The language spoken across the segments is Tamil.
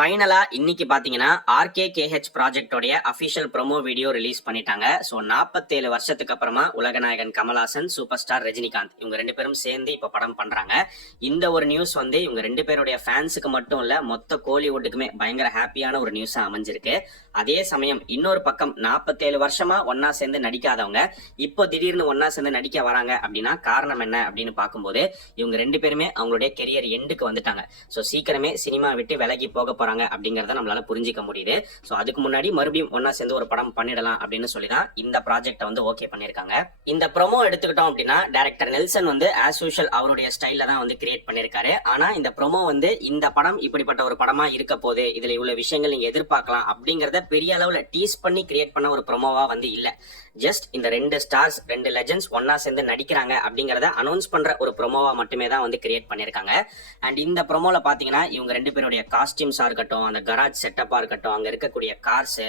ஃபைனலா இன்னைக்கு பாத்தீங்கன்னா RKKH ப்ராஜெக்டோடைய அபிஷியல் ப்ரோமோ வீடியோ ரிலீஸ் பண்ணிட்டாங்க. ஸோ 47 வருஷத்துக்கு அப்புறமா உலகநாயகன் கமல்ஹாசன், சூப்பர் ஸ்டார் ரஜினிகாந்த் இவங்க ரெண்டு பேரும் சேர்ந்து இப்ப படம் பண்றாங்க. இந்த ஒரு நியூஸ் வந்து இவங்க ரெண்டு பேருடைய ஃபேன்ஸுக்கு மட்டும் இல்ல, மொத்த கோலிவுட்டுக்குமே பயங்கர ஹாப்பியான ஒரு நியூஸா அமைஞ்சிருக்கு. அதே சமயம் இன்னொரு பக்கம் 47 வருஷமா ஒன்னா சேர்ந்து நடிக்காதவங்க இப்போ திடீர்னு ஒன்னா சேர்ந்து நடிக்க வராங்க அப்படின்னா காரணம் என்ன அப்படின்னு பார்க்கும்போது, இவங்க ரெண்டு பேருமே அவங்களுடைய கெரியர் எண்டுக்கு வந்துட்டாங்க. ஸோ சீக்கிரமே சினிமா விட்டு விலகி போக போறாங்க அப்படிங்கறத நம்மளால புரிஞ்சிக்க முடியுது. சோ அதுக்கு முன்னாடி மறுபடியும் ஒன்னா சேர்ந்து ஒரு படம் பண்ணிடலாம் அப்படின்னு சொல்லிதான் இந்த ப்ராஜெக்ட் வந்து ஓகே பண்ணிருக்காங்க. இந்த ப்ரோமோ எடுத்துக்கிட்டோம் அப்படின்னா டைரக்டர் நெல்சன் வந்து ஆஸ் யூஷுவல் அவருடைய ஸ்டைல்ல தான் வந்து கிரியேட் பண்ணிருக்காரு. ஆனா இந்த ப்ரோமோ வந்து இந்த படம் இப்படிப்பட்ட ஒரு படமா இருக்க போது, இதுல இவ்வளவு விஷயங்கள் நீங்க எதிர்பார்க்கலாம் அப்படிங்கறத பெரிய அளவுல டீஸ் பண்ணி கிரியேட் பண்ண ஒரு ப்ரோமோவா வந்து இல்ல. ஜஸ்ட் இந்த ரெண்டு ஸ்டார்ஸ், ரெண்டு லெஜெண்ட்ஸ் ஒன்னா சேர்ந்து நடிக்கிறாங்க அப்படிங்கறத அனௌன்ஸ் பண்ற ஒரு ப்ரோமோவா மட்டுமே தான் வந்து கிரியேட் பண்ணிருக்காங்க. அண்ட் இந்த ப்ரோமோல பாத்தீங்கன்னா இவங்க ரெண்டு பேருடைய காஸ்டியூம்ஸா இருக்கட்டும், அந்த கராஜ் செட்டப்பா இருக்கட்டும், அங்க இருக்கக்கூடிய கார்ஸ்,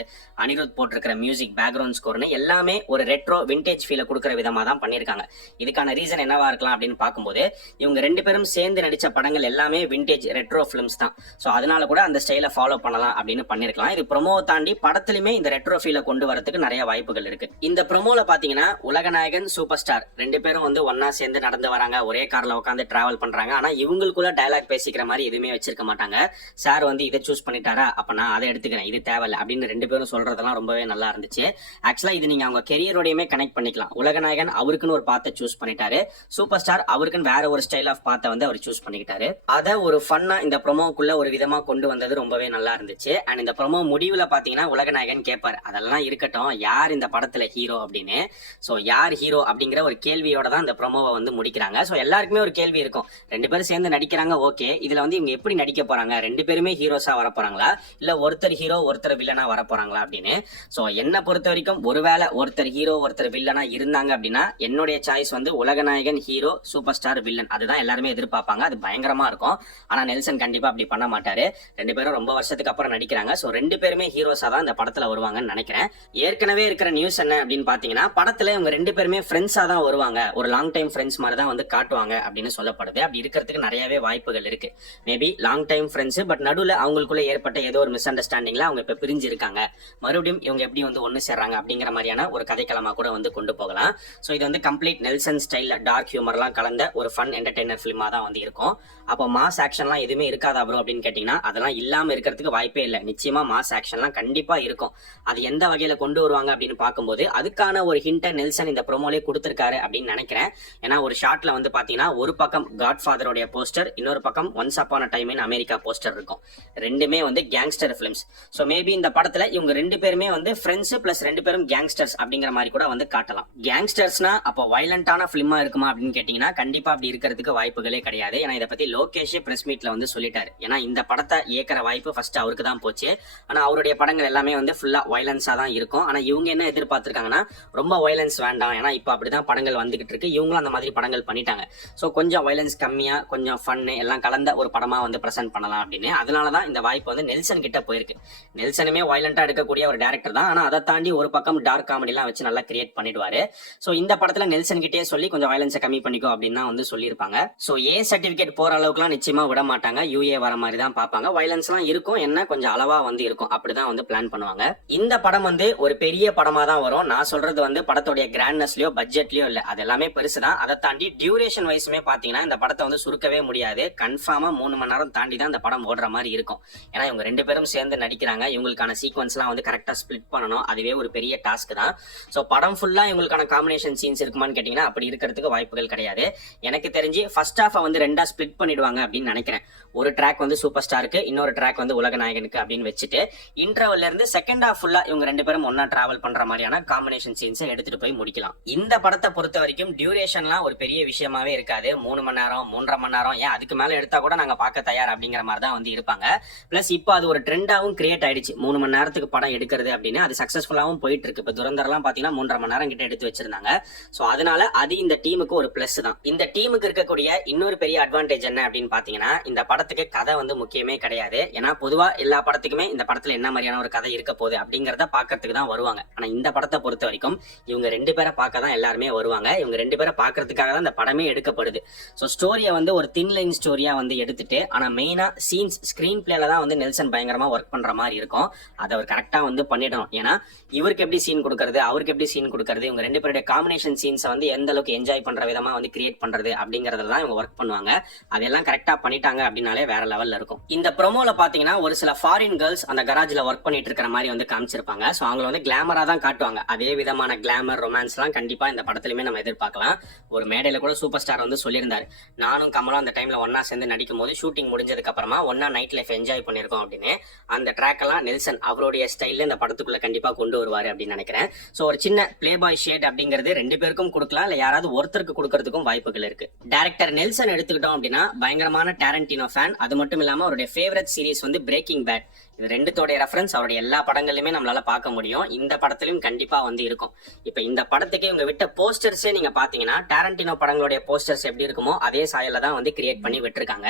அனிருத் போட்டிருக்கிற மியூசிக், பேக்ரவுண்ட் ஸ்கோர்னு எல்லாமே ஒரு ரெட்ரோ விண்டேஜ் ஃபீல கொடுக்கிற விதமா தான் பண்ணிருக்காங்க. இதுக்கான ரீசன் என்னவா இருக்கலாம் அப்படின்னு பார்க்கும்போது, இவங்க ரெண்டு பேரும் சேர்ந்து நடிச்ச படங்கள் எல்லாமே விண்டேஜ் ரெட்ரோ பிலிம்ஸ் தான். சோ அதனால கூட அந்த ஸ்டைல ஃபாலோ பண்ணலாம் அப்படின்னு பண்ணிருக்கலாம். இது ப்ரோமோவை தாண்டி படத்திலுமே இந்த ரெட்ரோ ஃபீல கொண்டு வரதுக்கு நிறைய வாய்ப்புகள் இருக்கு. இந்த ப்ரோமோல பாத்தீங்கன்னா உலகநாயகன், சூப்பர் ஸ்டார் ரெண்டு பேரும் வந்து ஒன்னா சேர்ந்து நடந்து வராங்க, ஒரே கார்ல உட்காந்து டிராவல் பண்றாங்க. ஆனா இவங்களுக்குள்ள டயலாக் பேசிக்கிற மாதிரி எதுவுமே வச்சிருக்க மாட்டாங்க. சார் வந்து இதை சூஸ் பண்ணிட்டாரா, அப்ப நான் அதை எடுத்துக்கிறேன், இது தேவையில்ல அப்படின்னு ரெண்டு பேரும் சொல்றதெல்லாம் ரொம்பவே நல்லா இருந்துச்சு. ஆக்சுவலா இது நீங்க அவங்க கெரியரோடையுமே கனெக்ட் பண்ணிக்கலாம். உலகநாயகன் அவருக்குன்னு ஒரு பாத்தை சூஸ் பண்ணிட்டாரு, சூப்பர் ஸ்டார் அவருக்குன்னு வேற ஒரு ஸ்டைல் ஆஃப் பாத்தை வந்து அவர் சூஸ் பண்ணிக்கிட்டாரு. அதை ஒரு ஃபன்னா இந்த ப்ரோமோக்குள்ள ஒரு விதமா கொண்டு வந்தது ரொம்பவே நல்லா இருந்துச்சு. அண்ட் இந்த ப்ரோமோ முடிவுல பாத்தீங்கன்னா உலகநாயகன் கேட்பாரு, அதெல்லாம் இருக்கட்டும், யார் இந்த படத்துல ஹீரோ அப்படின்னு. சோ யார் ஹீரோ அப்படிங்கிற ஒரு கேள்வியோட தான் இந்த ப்ரோமோவை வந்து முடிக்கிறாங்க. சோ எல்லாருக்குமே ஒரு கேள்வி இருக்கும், ரெண்டு பேரும் சேர்ந்து நடிக்கிறாங்க, ஓகே, இதுல வந்து இவங்க எப்படி நடிக்க போறாங்க, ரெண்டு பேருமே ஹீரோஸா வர போறாங்களா இல்ல ஒருத்தர் ஹீரோ ஒருத்தர் வில்லனா வர போறாங்களா அப்படின்னு. சோ என்ன பொறுத்த வரைக்கும் ஒருவேளை ஒருத்தர் ஹீரோ ஒருத்தர் வில்லனா இருந்தாங்க அப்படின்னா என்னுடைய சாய்ஸ் வந்து உலகநாயகன் ஹீரோ, சூப்பர் ஸ்டார் வில்லன். அதுதான் எல்லாருமே எதிர்பார்ப்பாங்க, அது பயங்கரமா இருக்கும். ஆனா நெல்சன் கண்டிப்பா அப்படி பண்ண மாட்டாரு. ரெண்டு பேரும் ரொம்ப வருஷத்துக்கு அப்புறம் நடிக்கிறாங்க. சோ ரெண்டு பேருமே ஹீரோஸா தான் இந்த படத்துல வருவாங்கன்னு நினைக்கிறேன். ஏற்கனவே இருக்கிற நியூஸ் என்ன அப்படின்னு பாத்தீங்கன்னா, படத்துல இவங்க ரெண்டு பேருமே ஃப்ரெண்ட்ஸா தான் வருவாங்க, ஒரு லாங் டைம் ஃப்ரெண்ட்ஸ் மாதிரி தான் வந்து காட்டுவாங்க அப்படின்னு சொல்லப்படுது. அப்படி இருக்கிறதுக்கு நிறையவே வாய்ப்புகள் இருக்கு. Maybe long time friends, but நடுவுல அவங்களுக்குள்ள ஏற்பட்ட ஏதோ ஒரு மிஸ் அண்டர்ஸ்டாண்டிங்ல அவங்க இப்ப பிரிஞ்சு இருக்காங்க, மறுபடியும் இவங்க எப்படி வந்து ஒன்னு சேர்றாங்க அப்படிங்கிற மாதிரியான ஒரு கதைக்களமா கூட வந்து கொண்டு போகலாம். சோ இது வந்து கம்ப்ளீட் நெல்சன் ஸ்டைல்ல டார்க் ஹியூமர்லாம் கலந்த ஒரு ஃபன் என்டர்டெய்னர் ஃபிலிமா தான் வந்து இருக்கும். அப்போ மாஸ் ஆக்ஷன்லாம் எதுவுமே இருக்காதா ப்ரோ அப்படின்னு கேட்டீங்கன்னா, அதெல்லாம் இல்லாம இருக்கிறதுக்கு வாய்ப்பே இல்லை. நிச்சயமா மாஸ் ஆக்ஷன்லாம் கண்டிப்பா இருக்கும். அது எந்த வகையில கொண்டு வருவாங்க அப்படின்னு பார்க்கும்போது அதுக்கான ஒரு ஹிண்ட்டை நெல்சன் இந்த ப்ரோமோலே கொடுத்திருக்காரு அப்படின்னு நினைக்கிறேன். ஏன்னா ஒரு ஷாட்ல வந்து பாத்தீங்கன்னா ஒரு பக்கம் காட்ஃபாதரோட போஸ்டர், இன்னொரு பக்கம் once upon a time in America poster இருக்கும். ரெண்டுமே வந்து கேங்ஸ்டர் பிலிம்ஸ். சோ மேபி இந்த படத்துல இவங்க ரெண்டு பேருமே வந்து ஃப்ரெண்ட்ஸ் பிளஸ் ரெண்டு பேரும் கேங்ஸ்டர்ஸ் அப்படிங்கிற மாதிரி கூட வந்து காட்டலாம். கேங்ஸ்டர்ஸ்னா அப்போ வயலண்டான பிலிமா இருக்குமா அப்படின்னு கேட்டீங்கன்னா கண்டிப்பா அப்படி இருக்கிறதுக்கு வாய்ப்புகளே கிடையாது. ஏன்னா இதை பத்தி லோகேஷ் பிரஸ் மீட்ல வந்து சொல்லிட்டாரு. ஏன்னா இந்த படத்தை இயக்கிற வாய்ப்பு ஃபர்ஸ்ட் அவருக்கு தான் போச்சு. ஆனா அவருடைய படங்கள் எல்லாமே வந்து ஃபுல்லா வயலன்ஸா தான் இருக்கும். ஆனா இவங்க என்ன எதிர்பார்த்திருக்காங்கன்னா, ரொம்ப வயலன்ஸ் வேண்டாம், ஏன்னா இப்ப அப்படிதான் படங்கள் வந்துகிட்டு இருக்கு, இவங்களும் அந்த மாதிரி படங்கள் பண்ணிட்டாங்க. சோ கொஞ்சம் வயலன்ஸ் கம்மியா, கொஞ்சம் ஃபன்னு எல்லாம் கலந்த ஒரு படமா வந்து பிரசன்ட் பண்ணலாம் அப்படின்னு. அதனாலதான் இந்த வாய்ப்பு வந்து நெல்சன் கிட்ட போயிருக்கு. நெல்சனுமே வயலண்டா எடுக்கக்கூடிய ஒரு டேரக்டர் தான். ஆனா அதை தாண்டி ஒரு பக்கம் டார்க் காமெடி எல்லாம் வச்சு நல்லா கிரியேட் பண்ணிடுவாரு. சோ இந்த படத்துல நெல்சன் கிட்டே சொல்லி கொஞ்சம் வயலன்ஸை கம்மி பண்ணிக்கோ அப்படின்னு தான் வந்து சொல்லியிருப்பாங்க. சோ ஏ சர்டிபிகேட் போற அளவுக்குலாம் நிச்சயமா விட மாட்டாங்க, யூஏ வர மாதிரி தான் பார்ப்பாங்க. வயலன்ஸ் எல்லாம் இருக்கும், என்ன கொஞ்சம் அளவா வந்து இருக்கும், அப்படிதான் வந்து பிளான் பண்ணுவாங்க. இந்த படம் வந்து ஒரு பெரிய படமா தான் வரும். நான் சொல்றது வந்து படத்தோட கிராண்ட்னஸ்லயோ பட்ஜெட்லயோ இல்ல, அது எல்லாமே பெருசுதான். அதை தாண்டி டியூரேஷன் வைஸுமே பாத்தீங்கன்னா இந்த படத்தை வந்து சுருக்கவே முடியாது. கன்ஃபார்மா 3 மணி நேரம் தாண்டி தான் இந்த படம் ஓடுற மாதிரி இருக்கும். ஏன்னா இவங்க ரெண்டு பேரும் சேர்ந்து நடிக்கிறாங்க, இவங்களுக்கான சீக்வன்ஸ் எல்லாம் வந்து கரெக்டா ஸ்பிளிட் பண்ணணும், அதுவே ஒரு பெரிய டாஸ்க் தான். சோ படம் ஃபுல்லா இவங்களுக்கான காம்பினேஷன் சீன்ஸ் இருக்குமான்னு கேட்டீங்கன்னா அப்படி இருக்கிறதுக்கு வாய்ப்புகள் கிடையாது. எனக்கு தெரிஞ்சு ஃபர்ஸ்ட் ஹாஃப் வந்து ரெண்டா ஸ்பிளிட் பண்ணிடுவாங்க அப்படின்னு நினைக்கிறேன். ஒரு ட்ராக் வந்து சூப்பர் ஸ்டாருக்கு, இன்னொரு ட்ராக் வந்து உலகநாயகனுக்கு அப்படின்னு வச்சுட்டு இன்டர்வல்ல இருந்து செகண்ட் ஹாஃப் ஃபுல்லா இவங்க ரெண்டு பேரும் ஒன்னா டிராவல் பண்ற மாதிரியான காம்பினேஷன் சீன்ஸை எடுத்துட்டு போய் முடிக்கலாம். இந்த படத்தை பொறுத்த வரைக்கும் டியூரேஷன்லாம் ஒரு பெரிய விஷயமாவே இருக்காது. 3 மணி நேரம் 3.5 மணி நேரம், ஏன் அதுக்கு மேல எடுத்தா கூட நாங்க பார்க்க தயார் அப்படிங்கிற மாதிரி தான் வந்து இருப்பாங்க. பிளஸ் இப்போ அது ஒரு ட்ரெண்டாவும் கிரியேட் ஆயிடுச்சு, 3 மணி நேரத்துக்கு படம் எடுக்கிறது அப்படின்னு. அது சக்சஸ்ஃபுல்லாவும் போயிட்டு இருக்கு. இப்போ துரந்தர்லாம் பாத்தீங்கன்னா 3.5 மணி நேரம் கிட்ட எடுத்து வச்சிருந்தாங்க. சோ அதனால அது இந்த டீமுக்கு ஒரு பிளஸ் தான். இந்த டீமுக்கு இருக்கக்கூடிய இன்னொரு பெரிய அட்வான்டேஜ் என்ன அப்படின்னு பாத்தீங்கன்னா, இந்த படத்துக்கு கதை வந்து முக்கியமே கிடையாது. ஏன்னா பொதுவா எல்லா படத்துக்குமே இந்த படத்துல என்ன மாதிரியான ஒரு கதை இருக்க போகுது அப்படிங்கறத பாக்கிறதுக்கு தான் வருவாங்க. ஆனா இந்த படத்தை பொறுத்த வரைக்கும் இவங்க ரெண்டு பேரை பார்க்க தான் எல்லாருமே வருவாங்க. இவங்க ரெண்டு பேரை பாக்குறதுக்காக தான் இந்த படமே எடுக்கப்படுது. சோ ஸ்டோரியை வந்து ஒரு தின் லைன் ஸ்டோரியா வந்து எடுத்துட்டு, ஆனா மெயினா சீன்ஸ் ஸ்கிரீன் பிளேல மேலதான் வந்து நெல்சன் பயங்கரமா ஒர்க் பண்ற மாதிரி இருக்கும். அதை அவர் கரெக்டா வந்து பண்ணிடணும். ஏன்னா இவருக்கு எப்படி சீன் கொடுக்கறது, அவருக்கு எப்படி சீன் கொடுக்கறது, இவங்க ரெண்டு பேருடைய காம்பினேஷன் சீன்ஸை வந்து எந்த அளவுக்கு என்ஜாய் பண்ற விதமா வந்து கிரியேட் பண்றது அப்படிங்கறதுல தான் இவங்க ஒர்க் பண்ணுவாங்க. அதெல்லாம் கரெக்டா பண்ணிட்டாங்க அப்படின்னாலே வேற லெவல்ல இருக்கும். இந்த ப்ரோமோல பாத்தீங்கன்னா ஒரு சில ஃபாரின் கேர்ள்ஸ் அந்த கராஜ்ல ஒர்க் பண்ணிட்டு இருக்கிற மாதிரி வந்து காமிச்சிருப்பாங்க. சோ அவங்க வந்து கிளாமரா தான் காட்டுவாங்க. அதே விதமான கிளாமர் ரொமான்ஸ் எல்லாம் கண்டிப்பா இந்த படத்துலயுமே நம்ம எதிர்பார்க்கலாம். ஒரு மேடையில கூட சூப்பர் ஸ்டார் வந்து சொல்லியிருந்தாரு, நானும் கமலும் அந்த டைம்ல ஒன்னா சேர்ந்து நடிக்கும் போது ஷூட்டிங் முடிஞ்சதுக்கு அப்புறமா ஒன்னா நைட் லைஃப் என்ஜாய் பண்ணிருக்கோம் அப்படின்னு. அந்த ட்ராக் எல்லாம் நெல்சன் அவருடைய ஸ்டைல்ல இந்த படத்துக்குள்ள கண்டிப்பா கொண்டு வருவாரு அப்படின்னு நினைக்கிறேன். சோ ஒரு சின்ன பிளே பாய் ஷேட் அப்படிங்கிறது ரெண்டு பேருக்கும் கொடுக்கலாம், இல்ல யாராவது ஒருத்தருக்கு கொடுக்கறதுக்கும் வாய்ப்புகள் இருக்கு. டைரக்டர் நெல்சன் எடுத்துக்கிட்டோம் அப்படின்னா பயங்கரமான டாரண்டினோ ஃபேன். அது மட்டும் இல்லாம அவருடைய ஃபேவரட் சீரிஸ் வந்து பிரேக்கிங் பேட். இது ரெண்டுத்தோட ரெஃபரன்ஸ் அவருடைய எல்லா படங்கள்லயுமே நம்மளால பார்க்க முடியும். இந்த படத்திலும் கண்டிப்பா வந்து இருக்கும். இப்ப இந்த படத்துக்கு இவங்க விட்ட போஸ்டர்ஸே நீங்க பாத்தீங்கன்னா டாரண்டினோ படங்களுடைய போஸ்டர்ஸ் எப்படி இருக்குமோ அதே சாயல்ல தான் வந்து கிரியேட் பண்ணி விட்டுருக்காங்க.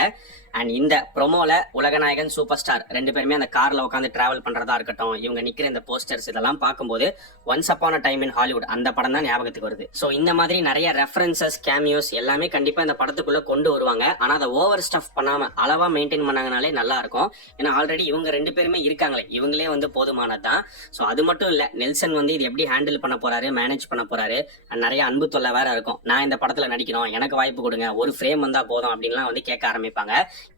அண்ட் இந்த ப்ரோமோல உலகநாயகன் சூப்பர் ஸ்டார் ரெண்டு பேருமே அந்த கார்ல உட்காந்து டிராவல் பண்றதா இருக்கட்டும், இவங்க நிக்கிற இந்த போஸ்டர்ஸ் இதெல்லாம் பார்க்கும்போது once upon a time in Hollywood அந்த படம் தான் ஞாபகத்துக்கு வருது. சோ இந்த மாதிரி நிறைய ரெஃபரன்சஸ், கேமியோஸ் எல்லாமே கண்டிப்பா இந்த படத்துக்குள்ள கொண்டு வருவாங்க. ஆனா அதை ஓவர் ஸ்டஃப் பண்ணாம அளவா மெயின்டைன் பண்ணாங்கனாலே நல்லா இருக்கும். ஏன்னா ஆல்ரெடி இவங்க ரெண்டு பேருமே இருக்காங்களே, இவங்களே வந்து போதுமானதுதான். சோ அது மட்டும் இல்ல, நெல்சன் வந்து இது எப்படி ஹேண்டில் பண்ண போறாரு, மேனேஜ் பண்ண போறாரு, நிறைய அன்பு தொல்லை வேற இருக்கும். நான் இந்த படத்துல நடிக்கணும், எனக்கு வாய்ப்பு கொடுங்க, ஒரு ஃப்ரேம் வந்தா போதும் அப்படின்லாம் வந்து கேட்க ஆரம்பிப்பாங்க.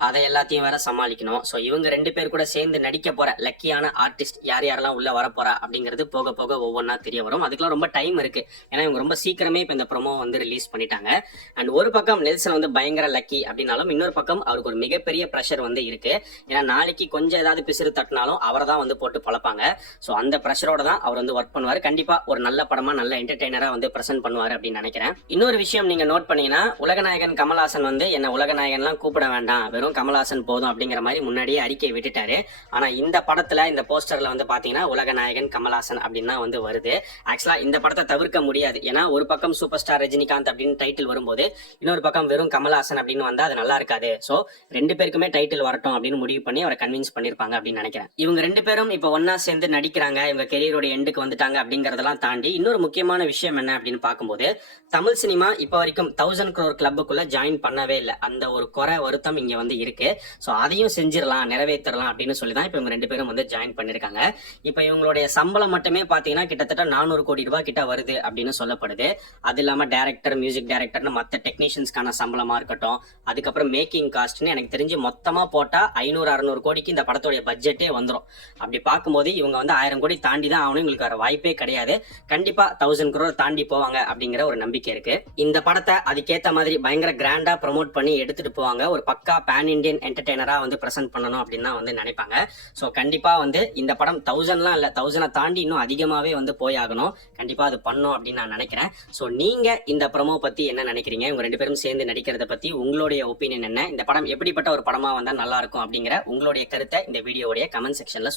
அதை எல்லாத்தையும் வேற சமாளிக்கணும். சோ இவங்க ரெண்டு பேர் கூட சேர்ந்து நடிக்க போற லக்கியான ஆர்டிஸ்ட் யார் யாரெல்லாம் உள்ள வர போறா அப்படிங்கிறது போக போக ஒவ்வொன்னா தெரிய வரும். அதுக்கெல்லாம் ரொம்ப டைம் இருக்கு. ஏன்னா இவங்க ரொம்ப சீக்கிரமே இப்ப இந்த ப்ரோமோ வந்து ரிலீஸ் பண்ணிட்டாங்க. அண்ட் ஒரு பக்கம் நெல்சன் வந்து பயங்கர லக்கி அப்படின்னாலும் இன்னொரு பக்கம் அவருக்கு ஒரு மிகப்பெரிய பிரஷர் வந்து இருக்கு. ஏன்னா நாளைக்கு கொஞ்சம் ஏதாவது பிசிறு தட்டினாலும் அவரை தான் வந்து போட்டு பழப்பாங்க. சோ அந்த பிரஷரோட தான் அவர் வந்து ஒர்க் பண்ணுவாரு. கண்டிப்பா ஒரு நல்ல படமா நல்ல என்டர்டெய்னரா வந்து பிரசன்ட் பண்ணுவாரு அப்படின்னு நினைக்கிறேன். இன்னொரு விஷயம் நீங்க நோட் பண்ணீங்கன்னா, உலகநாயகன் கமல்ஹாசன் வந்து என்ன உலகநாயகன்லாம் கூப்பிட வேண்டாம், வெறும் கமல்ஹாசன் போதும் அப்படிங்கிற மாதிரி முன்னாடியே அறிக்கை விட்டுட்டாரு. ஆனா இந்த படத்துல இந்த போஸ்டர்ல வந்து பாத்தீங்கன்னா உலகநாயகன் கமல்ஹாசன் அப்படின்னு தான் வந்து வருது. ஆக்சுவலா இந்த படத்தை தவிர்க்க முடியாது. ஏன்னா ஒரு பக்கம் சூப்பர் ஸ்டார் ரஜினிகாந்த் அப்படின்னு டைட்டில் வரும்போது இன்னொரு பக்கம் வெறும் கமல்ஹாசன் அப்படின்னு வந்தா அது நல்லா இருக்காது. சோ ரெண்டு பேருக்குமே டைட்டில் வரட்டும் அப்படின்னு முடிவு பண்ணி அவரை கன்வின்ஸ் பண்ணிருப்பாங்க அப்படின்னு நினைக்கிறேன். இவங்க ரெண்டு பேரும் இப்ப ஒன்னா சேர்ந்து நடிக்கிறாங்க, இவங்க கெரியரோட எண்டுக்கு வந்துட்டாங்க அப்படிங்கறதெல்லாம் தாண்டி இன்னொரு முக்கியமான விஷயம் என்ன அப்படின்னு பார்க்கும்போது, தமிழ் சினிமா இப்ப வரைக்கும் 1000 crore கிளப்புக்குள்ள ஜாயின் பண்ணவே இல்லை. அந்த ஒரு குறை வருத்தம் இங்க வந்து இருக்கு. சோ அதையும் செஞ்சிடலாம், நிறைவேற்றலாம் அப்படின்னு சொல்லிதான் இப்ப இவங்க ரெண்டு பேரும் வந்து ஜாயின் பண்ணிருக்காங்க. இப்ப இவங்களுடைய சம்பளம் மட்டுமே பாத்தீங்கன்னா கிட்டத்தட்ட 400 கோடி ரூபாய் கிட்ட வருது அப்படின்னு சொல்லப்படுது. அது இல்லாம டைரக்டர், மியூசிக் டைரக்டர்னு மத்த டெக்னீஷியன்ஸ்க்கான சம்பளமா இருக்கட்டும், அதுக்கப்புறம் மேக்கிங் காஸ்ட்னு எனக்கு தெரிஞ்சு மொத்தமா போட்டா 500-600 கோடிக்கு இந்த படத்தோட பட்ஜெட்டே வந்துடும். அப்படி பார்க்கும்போது இவங்க வந்து 1000 கோடி தாண்டி தான் ஆகணும், இவங்களுக்கு வேற வாய்ப்பே கிடையாது. கண்டிப்பா 1000 crore தாண்டி போவாங்க அப்படிங்கிற ஒரு நம்பிக்கை இருக்கு. இந்த படத்தை அதுக்கேத்த மாதிரி பயங்கர கிராண்டா ப்ரமோட் பண்ணி எடுத்துட்டு போவாங்க. ஒரு பக்கா பேன் இண்டியன் என்டர்டெய்னரா வந்து பிரசன்ட் பண்ணணும் அப்படின்னு தான் வந்து நினைப்பாங்க. சோ கண்டிப்பா வந்து இந்த படம் 1000லாம் இல்ல, 1000 தாண்டி இன்னும் அதிகமாவே வந்து போயாகணும். கண்டிப்பா அது பண்ணும் அப்படின்னு நான் நினைக்கிறேன். சோ நீங்க இந்த ப்ரோமோ பத்தி என்ன நினைக்கிறீங்க? இவங்க ரெண்டு பேரும் சேர்ந்து நடிக்கிறத பத்தி உங்களுடைய ஒப்பீனியன் என்ன? இந்த படம் எப்படிப்பட்ட ஒரு படமா வந்தா நல்லா இருக்கும் அப்படிங்கிற உங்களுடைய கருத்தை இந்த வீடியோடைய கமெண்ட் செக்ஷன்ல